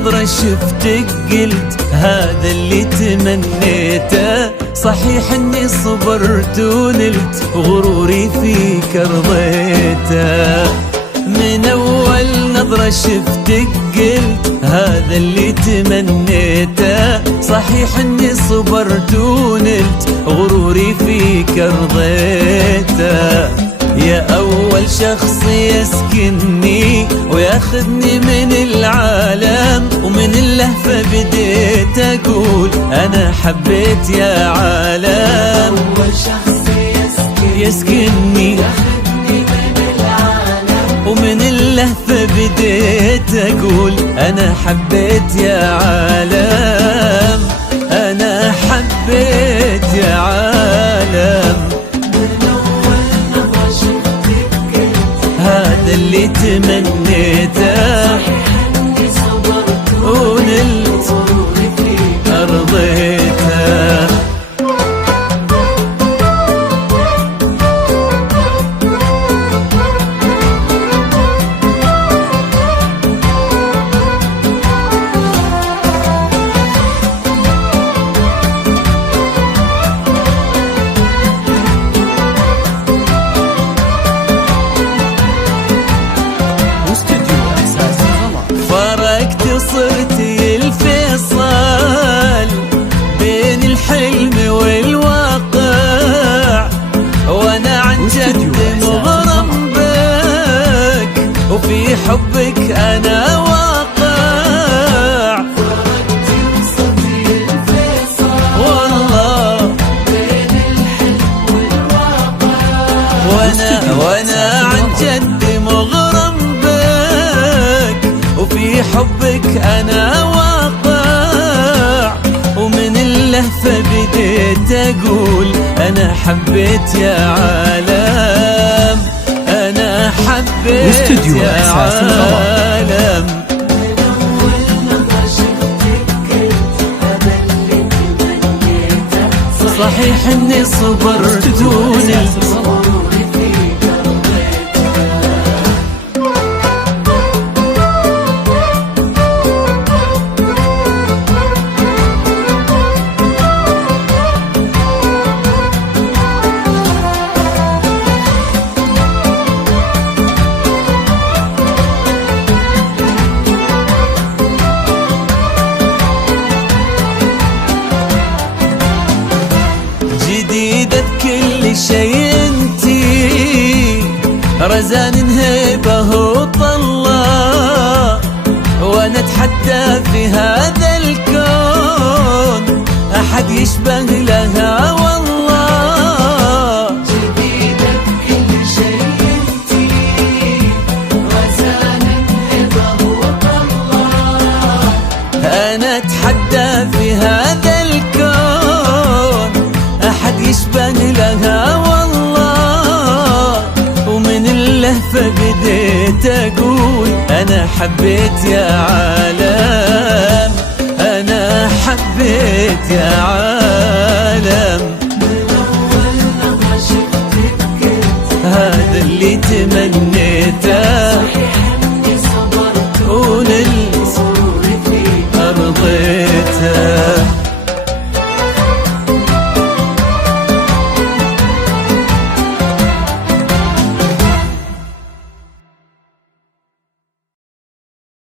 نظرة شفتك قلت هذا اللي تمنيته. صحيح اني صبرت ونلت غروري فيك رضيته. من اول نظرة شفتك قلت هذا اللي تمنيته. صحيح اني صبرت ونلت غروري فيك رضيته. يا أول شخص يسكنني وياخذني من العالم، ومن اللهفة بديت أقول أنا حبيت يا عالم. أول شخص يسكنني ياخذني من العالم، ومن اللهفة بديت أقول أنا حبيت يا عالم. أنا حبيت يا عالم. هذا اللي تمنيته. صحيح اني صبرت ونلت غروري فيك رضيته. صرتي الفيصل بين الحلم والواقع، وانا عن جد مغرم بك وفي حبك انا واقع. صرتي الفيصل والله بين الحلم والواقع، وانا عن جد مغرم بك وفي حبك أنا واقع. ومن اللهفة بديت أقول أنا حبيت يا عالم. أنا حبيت يا عالم. من أول نظرة شفتك قلت هذا اللي تمنيته. صحيح إني صبرت ونلت غروري فيك جديدة بكل شيء انتي، رزان هيبة وطلة، وانا اتحدى في هذا الكون احد يشبه لها والله. جديدة بكل شيء انتي، رزان هبة وطلة، انا اتحدى في هذا الكون احد يشبه لها والله. ومن اللهفة بديت اقول انا حبيت يا عالم. انا حبيت يا عالم. من أول نظرة شفتك قلت هذا اللي تمنيته.